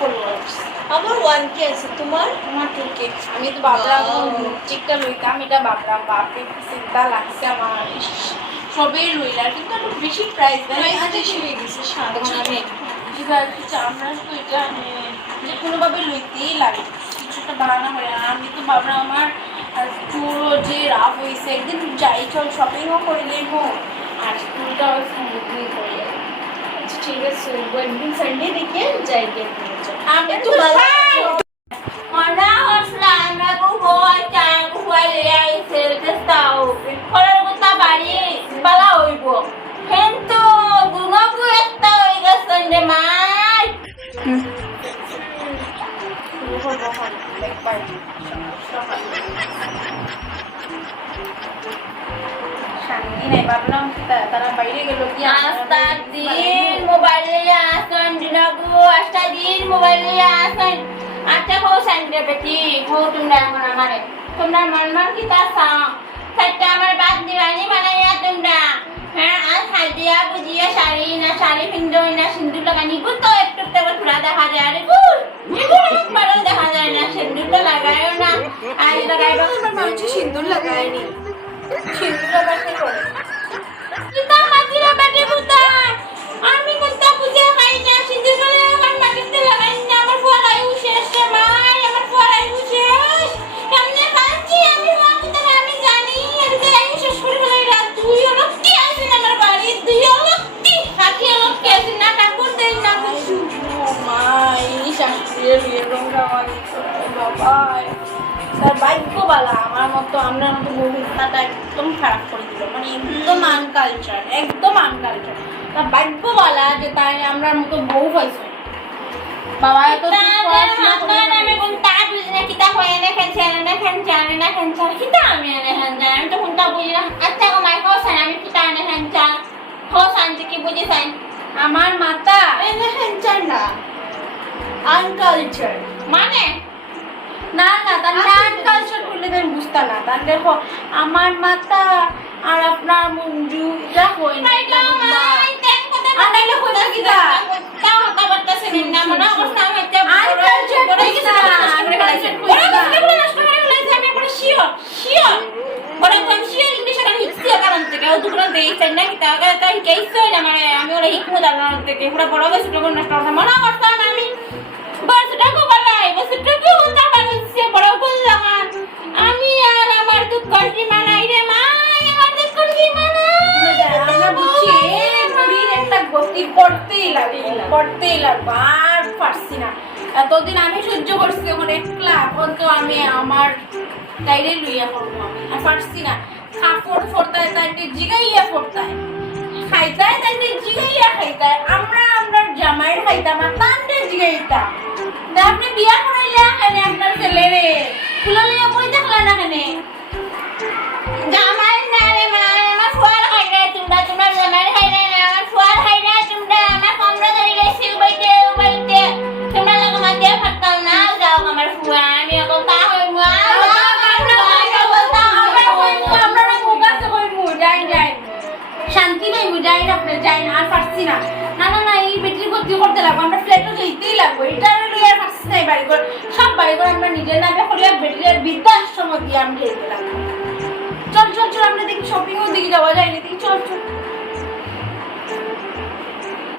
Followers. আমার 1K আছে, তোমার? আমার 2K। আমি তো ভাবলাম চিকটা লইতাম, এটা ভাবলাম বাপরে চিন্তা লাগছে আমার, সবই লইলা কিন্তু একটু বেশি প্রাইস দেয়, বেশি হয়ে গেছে 700। এবার কিছু আমরা তো এটা যে কোনোভাবে লইতেই লাগে, কিছুটা বানানো হয়। আর আমি তো ভাবলাম আমার চুলও যে রাফ হয়েছে, একদিন যাই চল শপিংও করিলেই হোক আর চুলটাও স্মুথলি করে। আচ্ছা ঠিক আছে, একদিন সানডে দেখে যাই গিয়ে আমি তো Mana hoslan aku buat cang buat dia itu tahu. Kalau aku tak balik, balau ibu. Hento, guna buat tahu ikan sendirian. শান্তি নাই, ভাবলাম তারা বাইরে গেল কি Asta din mobile ya asan dinagu, asta din mobile ya asan. Acha kau sendiri beti, kau tunda mana mana. Tunda mana kita sang. Saya amar baat diwani mana ya tunda. হ্যাঁ আর হাজিয়া বুঝিয়া শাড়ি না শাড়ি পিন্ডো না সিন্দুর লাগানি গো তো একটু একটু থোড়া দেখা যায় আরে গো এগুলো একবারও দেখা যায় না, সিন্দুরটা লাগায়ও না আর লাগাইবা মানুষ সিন্দুর লাগায়নি, সিন্দুর লাগাতে করে kita makira bade butar আমি কোনটা বুঝে খাই না সিন্দুর করে আমার মাটিতে লাগাই না আমার ফলাই শেষ মাই আমার ফলাই শেষ কেমনে খাচ্ছি আমি কোনটা আমি জানি আর যে আমি শেষ করে ফেলাই রাত দুই লোক কি আছে আমার বাড়ি দুই লোক কি সাথী লোক কে আছে না ঠাকুর দেই না কিছু মাই শাশুড়ির বিয়ের রংটা আমার বাবা তার ভাগ্যবালা আমার মতো আমরা মতো ভবিষ্যৎটা একদম খারাপ করে দিল, মানে একদম আনকালচার, একদম আনকালচার। তার ভাগ্যবালা যে তাই আমরা মতো বউ পাইছে। বাবা তো আমি কোনটা বুঝি না কিতা হয় না খেলছে কিতা আমি আমি তো কোনটা বুঝি না। আচ্ছা আমার কোসান আমি কিতা না খেলছে কোসান কি বুঝি সাইন আমার মাতা এনহেঞ্চার না আনকালচার মানে না না তার আনকালচার করলে তুমি বুঝতা না। তার দেখো আমার মাতা আর আপনার মঞ্জু যা হয় না আই দেখ কথা আর নাইলে কইতা কিতা তা কথা বলতাছে না মনে অবস্থা হইছে আনকালচার কইতা আনকালচার কইতা আমি বড় শিওর বড় কোন শিওর ইংলিশে কারণ হিস্ট্রি কারণ থেকে ও দুটো দেইছে না কিতা আগে তাই কেইছো না মানে আমি ওরা হিকমু দালান থেকে পুরো বড় বড় ছোট বড় নষ্ট কথা মনে অবস্থা আমি বসটাকে বলাই বসটাকে উল্টা বানাইছে বড় কোন লাগান আমি আর আমার দুধ কষ্টি মানাই রে মা আমার দুধ কষ্টি মানাই আমরা বুঝছি মুড়ির একটা গতি করতেই লাগবে আর পারছি না। এতদিন আমি সহ্য করছি, এখন একলা এখন তো আমি আমার গাইডে লইয়া করবো, আমি আর পারছি না। কাপড় ফোরতায় তাইকে জিগাইয়া ফোরতায়, খাইতায় তাইকে জিগাইয়া খাইতায়, আমরা আমরা জামাই খাইতাম আর তান্ডে জিগাইতাম না। আপনি বিয়া করাইলে এখানে আপনার ছেলে রে ফুলা লইয়া বই দেখলা না এখানে জামাই না রে মা আমার ফুয়ার খাই রে তোমরা তোমার জামাই খাই রে আমার ফুয়ার খাই রে তোমরা আমার কমরা ধরে গেছি বাইতে তোমরা লাগা মাঝে ফাটাও না যাও আমার ফুয়া আমি এখন তা হই মুয়া আপনারা মোবাইল কই মু যাই শান্তি নাই মু যাই না, আপনি যাই না আর পারছি না। না না না এই ব্যাটারি ভর্তি করতে লাগবে, আমরা ফ্ল্যাটও যেতেই লাগবে, এটা লইয়া পারছি না। বাড়িঘর সব বাড়িঘর আমরা নিজের নামে করিয়া ব্যাটারি বৃদ্ধাশ্রম দিয়ে আমি খেয়ে দিলাম। চল চল চল আমরা দেখি শপিংও দিকে যাওয়া যায় না, দেখি চল চল।